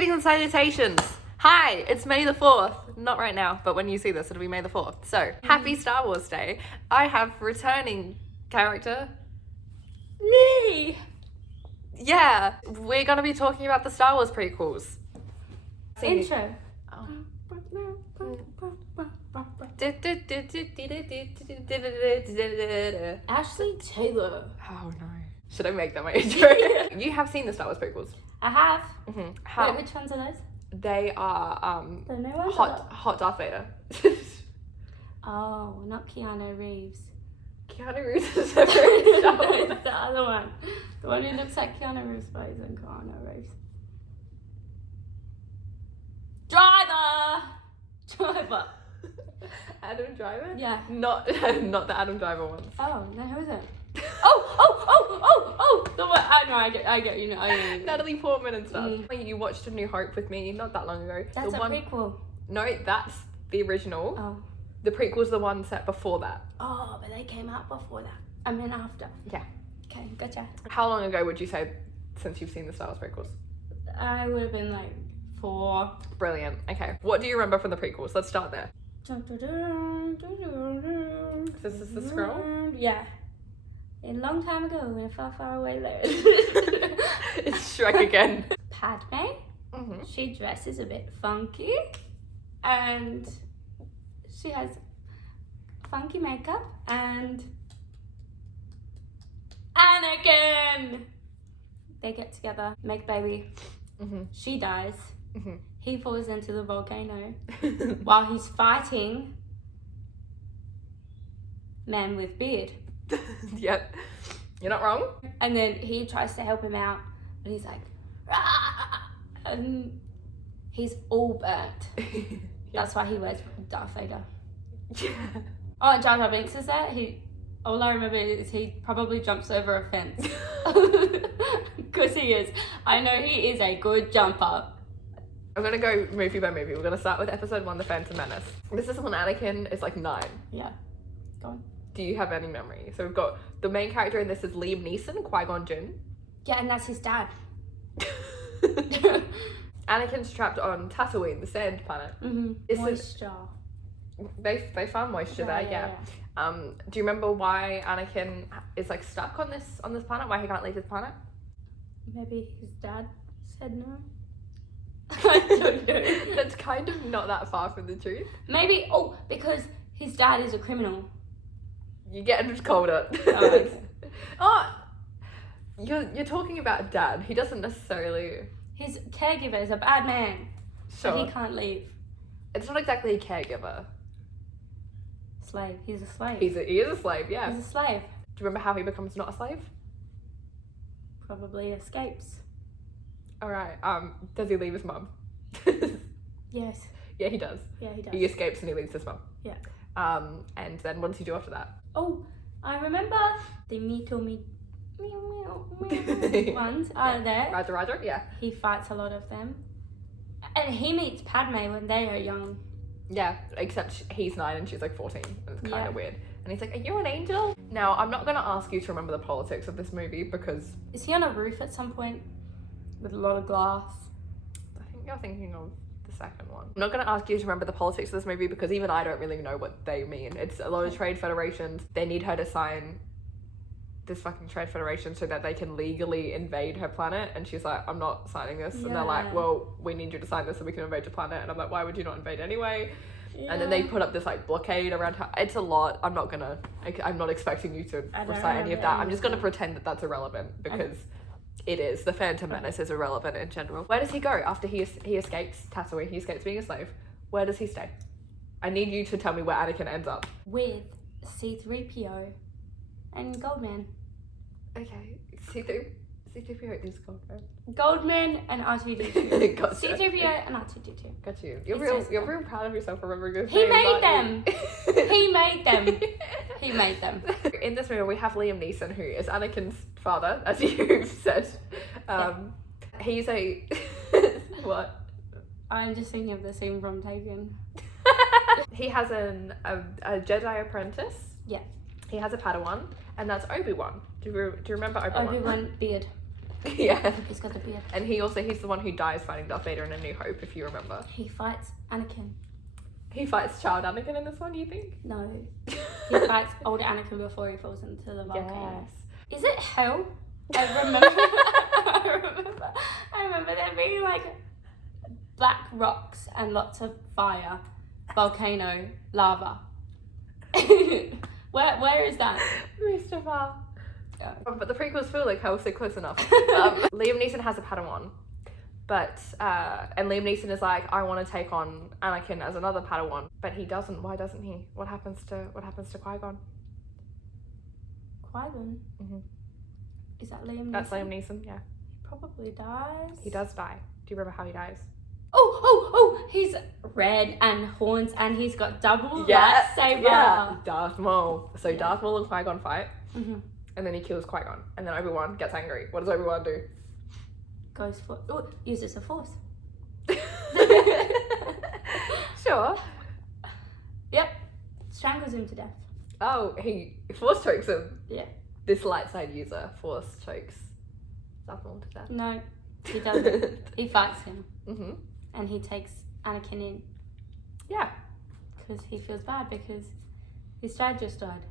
Greetings and salutations. Hi, it's May the 4th. Not right now, but when you see this, it'll be May the 4th. So, happy Star Wars Day. I have returning character. Yay! Yeah, we're going to be talking about the Star Wars prequels. Intro. Oh. Ashlee Tayla. Oh no. Should I make that my intro? You have seen the Star Wars prequels. I have. Mm-hmm. Wait, which ones are those? They are The new ones? hot Darth Vader. Oh, not Keanu Reeves. Keanu Reeves is a very Star Wars. The other one. The one who looks like Keanu Reeves, but isn't Keanu Reeves. Driver! Adam Driver? Yeah. Not the Adam Driver ones. Oh, no, who is it? Oh! The one, I get you know. Natalie Portman and stuff. You watched A New Hope with me not that long ago. That's the a one... prequel. No, that's the original. Oh. The prequel's the one set before that. Oh, but they came out before that. I mean after. Yeah. Okay, gotcha. How long ago would you say since you've seen the Star Wars prequels? I would have been like 4. Brilliant. Okay. What do you remember from the prequels? Let's start there. This is the scroll? Yeah. A long time ago in a far, far away land. It's Shrek again. Padme, Mm-hmm. she dresses a bit funky and she has funky makeup and Anakin! They get together, make baby. Mm-hmm. She dies. Mm-hmm. He falls into the volcano while he's fighting man with beard. Yep. You're not wrong. And then he tries to help him out, and he's like, "Rah!" And he's all burnt. That's why he wears Darth Vader. Yeah. Oh, and Jar Jar Binks is there. All I remember is he probably jumps over a fence. Because he is. I know he is a good jumper. I'm gonna go movie by movie. We're gonna start with episode 1, The Phantom Menace. This is when Anakin is like 9. Yeah. Go on. Do you have any memory? So we've got the main character in this is Liam Neeson, Qui-Gon Jinn. Yeah, and that's his dad. Anakin's trapped on Tatooine, the sand planet. Mm-hmm. Moisture. They found moisture there, yeah. Do you remember why Anakin is like stuck on this planet? Why he can't leave his planet? Maybe his dad said no. I don't know. That's kind of not that far from the truth. Maybe, because his dad is a criminal. You get just colder. You're talking about dad. He doesn't necessarily. His caregiver is a bad man. Sure. So he can't leave. It's not exactly a caregiver. Slave. He's a slave. He is a slave, yeah. He's a slave. Do you remember how he becomes not a slave? Probably escapes. Alright, does he leave his mum? Yes. Yeah, he does. Yeah, he does. He escapes and he leaves his mum. Yeah. And then what does he do after that? Oh, I remember the ones are there. Roger, yeah. He fights a lot of them. And he meets Padme when they are young. Yeah, except he's 9 and she's like 14. And it's kind of Yeah. weird. And he's like, are you an angel? Now, I'm not going to ask you to remember the politics of this movie because... Is he on a roof at some point? With a lot of glass? I think you're thinking of the second one. I'm not going to ask you to remember the politics of this movie because even I don't really know what they mean. It's a lot of trade federations. They need her to sign this fucking trade federation so that they can legally invade her planet. And she's like, I'm not signing this. And they're like, well, we need you to sign this so we can invade your planet. And I'm like, why would you not invade anyway? Yeah. And then they put up this like blockade around her. It's a lot. I'm not expecting you to recite any of that. I'm just going to pretend that that's irrelevant because it is. The Phantom Menace is irrelevant in general. Where does he go after he escapes Tatooine? He escapes being a slave. Where does he stay? I need you to tell me where Anakin ends up. With C-3PO and Goldman. Okay, C-3PO is Goldman. Goldman and R2-D2. Gotcha. C-3PO and R2-D2. Got you. You're real proud of yourself for remembering those He names, made aren't them. you? He made them. He made them. In this movie, we have Liam Neeson, who is Anakin's father, as you've said. He's a... What? I'm just thinking of the scene from Taken. He has a Jedi apprentice. Yeah. He has a Padawan, and that's Obi-Wan. Do you remember Obi-Wan? Obi-Wan beard. Yeah. He's got the beard. And he's the one who dies fighting Darth Vader in A New Hope, if you remember. He fights Anakin. He fights child Anakin in this one, you think? No. He fights old Anakin before he falls into the volcano. Yes. Is it hell? I remember. I remember there being like black rocks and lots of fire, volcano, lava. Where is that? Mustafa. Yeah. But the prequels feel like hell, so close enough. Liam Neeson has a Padawan, but and Liam Neeson is like, I want to take on Anakin as another Padawan, but he doesn't. Why doesn't he? What happens to Qui-Gon? Qui-Gon? Mm-hmm. Is that Liam Neeson? That's Liam Neeson. Yeah. He probably dies. He does die. Do you remember how he dies? Oh! He's red and horns, and he's got double lightsaber. Yeah. Darth Maul. So Yeah. Darth Maul and Qui-Gon fight, Mm-hmm. and then he kills Qui-Gon, and then Obi-Wan gets angry. What does Obi-Wan do? Goes for uses the Force. Sure. Yep. Strangles him to death. Oh, he Force chokes him. Yeah. This light side user Force chokes Darth Maul to death. No, he doesn't. He fights him, Mm-hmm. and he takes Anakin in Yeah. because he feels bad because his dad just died.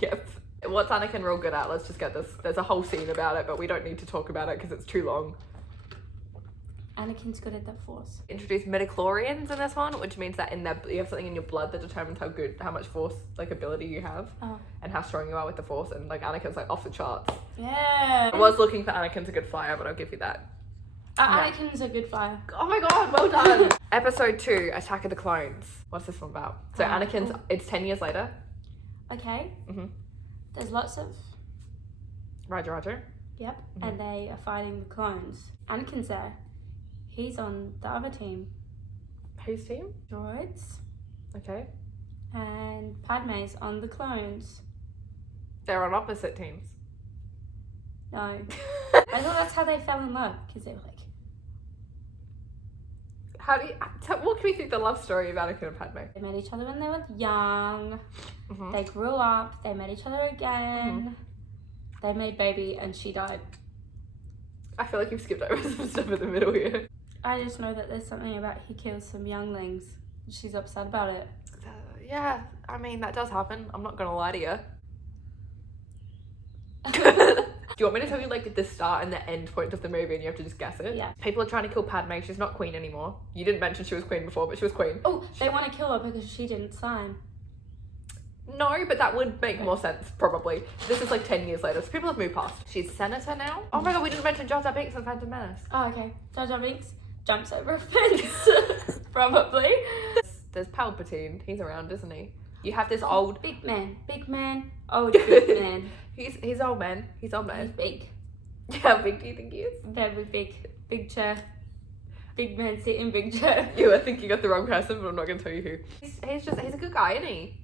Yep. What's Anakin real good at? Let's just get this. There's a whole scene about it, but we don't need to talk about it because it's too long. Anakin's good at the Force. Introduce midichlorians in this one, which means that you have something in your blood that determines how much Force ability you have, Oh. and how strong you are with the Force. And Anakin's off the charts. Yeah. I was looking for Anakin's a good flyer, but I'll give you that. Yeah. Anakin's a good flyer. Oh my god, well done. Episode 2, Attack of the Clones. What's this one about? So Anakin's, it's 10 years later. Okay. Mhm. There's lots of. Roger. Yep. And they are fighting the clones. Anakin's there. He's on the other team. Whose team? Droids. Okay. And Padme's on the clones. They're on opposite teams. No. I thought that's how they fell in love, because they were like, How do you walk me through the love story of Anakin and Padme? they met each other when they were young. Mhm. They grew up. They met each other again. They made baby, and she died. I feel like you've skipped over some stuff in the middle here. I just know that there's something about he kills some younglings. She's upset about it. Yeah, I mean, that does happen. I'm not gonna lie to you. Do you want me to tell you the start and the end point of the movie and you have to just guess it? Yeah. People are trying to kill Padme. She's not queen anymore. You didn't mention she was queen before, but she was queen. Oh, they want to kill her because she didn't sign. No, but that would make more sense, probably. This is 10 years later, so people have moved past. She's senator now? Oh my god, we didn't mention Jar Jar Binks and Phantom Menace. Oh, okay. Jar Jar Binks jumps over a fence. Probably. There's Palpatine. He's around, isn't he? You have this old... Big man, old big man. He's old man. He's old He's man. big. How big do you think he is? Very big. Big chair. Big man sitting big chair. You are thinking of the wrong person, but I'm not going to tell you who. He's a good guy, isn't he?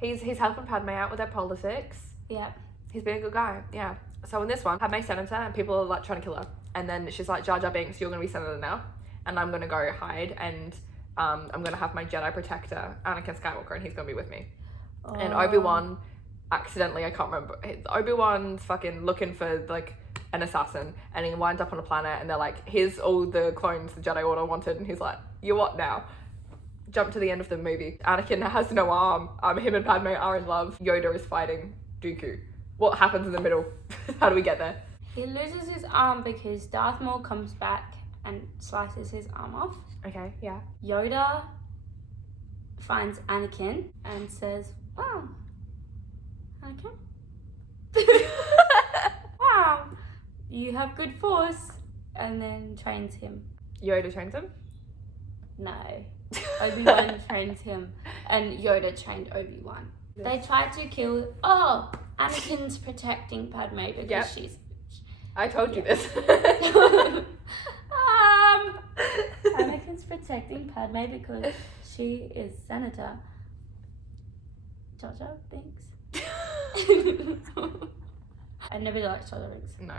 He's helping Padme out with their politics. Yeah. He's been a good guy, yeah. So in this one, Padme's senator and people are trying to kill her. And then she's like, Jar Jar Binks, you're going to be senator now. And I'm going to go hide and I'm going to have my Jedi protector, Anakin Skywalker, and he's going to be with me. Oh. And Obi-Wan accidentally, I can't remember, Obi-Wan's fucking looking for an assassin and he winds up on a planet and they're like, here's all the clones the Jedi Order wanted, and he's like, you what now? Jump to the end of the movie. Anakin has no arm. Him and Padme are in love. Yoda is fighting Dooku. What happens in the middle? How do we get there? He loses his arm because Darth Maul comes back and slices his arm off. Okay, yeah. Yoda finds Anakin and says, wow, Anakin? Wow, you have good force. And then trains him. Yoda trains him? No. Obi-Wan trains him. And Yoda trained Obi-Wan. They tried to kill... Oh! Anakin's protecting Padme because she's... I told you this. Anakin's protecting Padme because she is senator. Jar Jar Binks. I never liked Jar Jar Binks. No.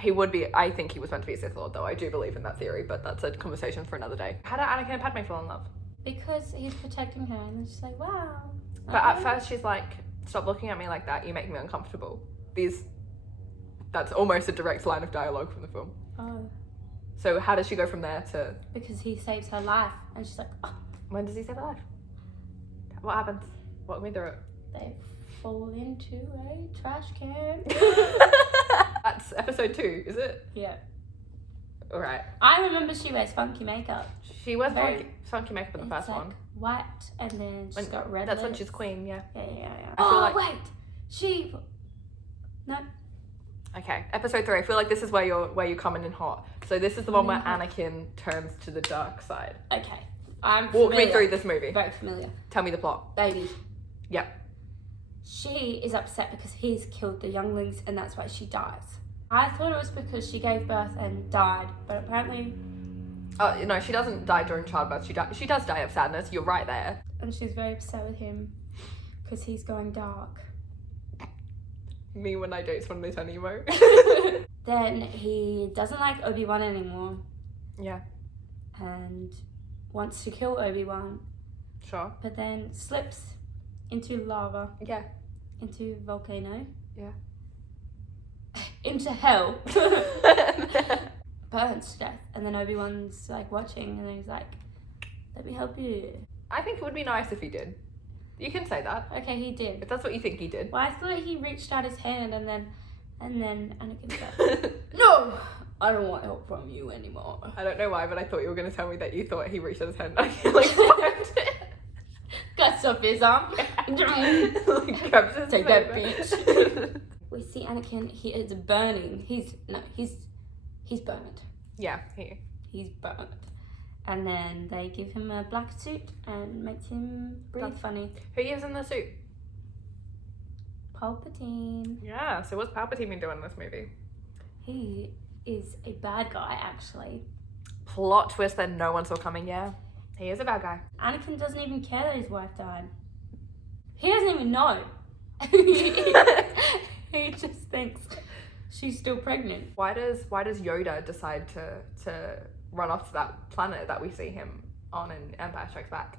He would be, I think he was meant to be a Sith Lord though. I do believe in that theory, but that's a conversation for another day. How did Anakin and Padme fall in love? Because he's protecting her and she's like, wow. But at first she's like, stop looking at me like that, you make me uncomfortable. These That's almost a direct line of dialogue from the film. Oh. So how does she go from there to... Because he saves her life. And she's like, oh. When does he save her life? What happens? Walk me through it. They fall into a trash can. That's episode 2, is it? Yeah. Alright. I remember she wears funky makeup. She wears funky makeup in the first like one. white, and then she's got red That's lips. when she's queen, yeah. Yeah. I feel like... wait! No. Okay, episode 3. I feel like this is where you're coming in hot. So this is the one where Anakin turns to the dark side. Okay. I'm Walk familiar. me through this movie. Very familiar. Tell me the plot. Baby. Yeah. She is upset because he's killed the younglings, and that's why she dies. I thought it was because she gave birth and died, but apparently... Oh, no, she doesn't die during childbirth. She does die of sadness. You're right there. And she's very upset with him because he's going dark. Me when I date someone, they turn emo. Then he doesn't like Obi-Wan anymore Yeah. and wants to kill Obi-Wan, Sure. but then slips into lava, Yeah. into volcano, Yeah. into hell, burns to death. And then Obi-Wan's like watching, and he's like, let me help you. I think it would be nice if he did. You can say that. Okay, he did. If that's what you think he did. Well, I thought he reached out his hand, and then Anakin said, no, I don't want help from you anymore. I don't know why, but I thought you were going to tell me that you thought he reached out his hand and he like slammed it. Cuts off his arm. Like, grabs his Take that, saber. bitch. We see Anakin, he is burning. He's burned. Yeah, He's burned. And then they give him a black suit and makes him breathe funny. Who gives him the suit? Palpatine. Yeah, so what's Palpatine been doing in this movie? He is a bad guy, actually. Plot twist that no one saw coming, yeah. He is a bad guy. Anakin doesn't even care that his wife died. He doesn't even know. He just thinks she's still pregnant. Why does Yoda decide to run off to that planet that we see him on in Empire Strikes Back?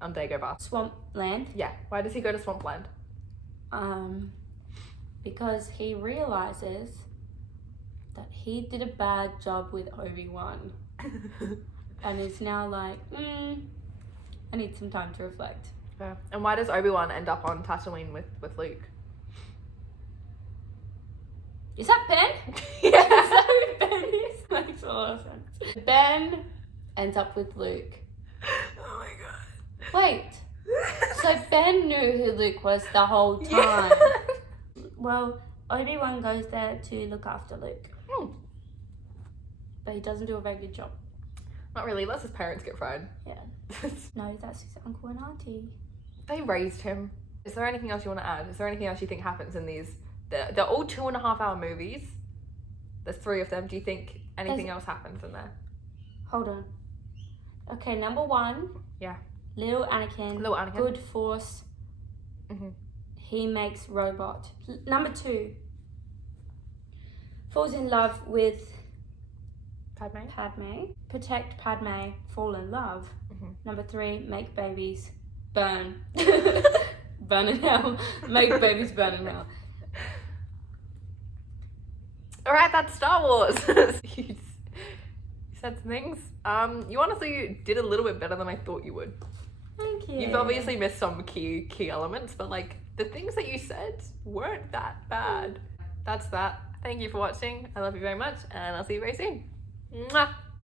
On Dagobah. Swampland. Yeah. Why does he go to Swampland? Because he realizes that he did a bad job with Obi-Wan. And is now like, I need some time to reflect. Yeah. And why does Obi-Wan end up on Tatooine with Luke? Is that Ben? Yeah. Is that who Ben is? Makes a lot of sense. Ben ends up with Luke. Oh my god. Wait. So Ben knew who Luke was the whole time. Yeah. Well, Obi-Wan goes there to look after Luke. But he doesn't do a very good job. Not really, lets his parents get fried. Yeah. No, that's his uncle and auntie. They raised him. Is there anything else you want to add? Is there anything else you think happens in these? They're all 2.5 hour movies. There's 3 of them. Do you think anything else happens in there? Hold on. Okay, number 1. Yeah. Little Anakin. Little Anakin. Good force. Mm-hmm. He makes robot. Number 2. Falls in love with Padme. Protect Padme. Fall in love. Mm-hmm. Number 3. Make babies. Burn. Burn in hell. Make babies burn in hell. Alright, that's Star Wars. You said some things. You honestly did a little bit better than I thought you would. Thank you. You've obviously missed some key elements, but like the things that you said weren't that bad. That's that. Thank you for watching. I love you very much, and I'll see you very soon. Mwah!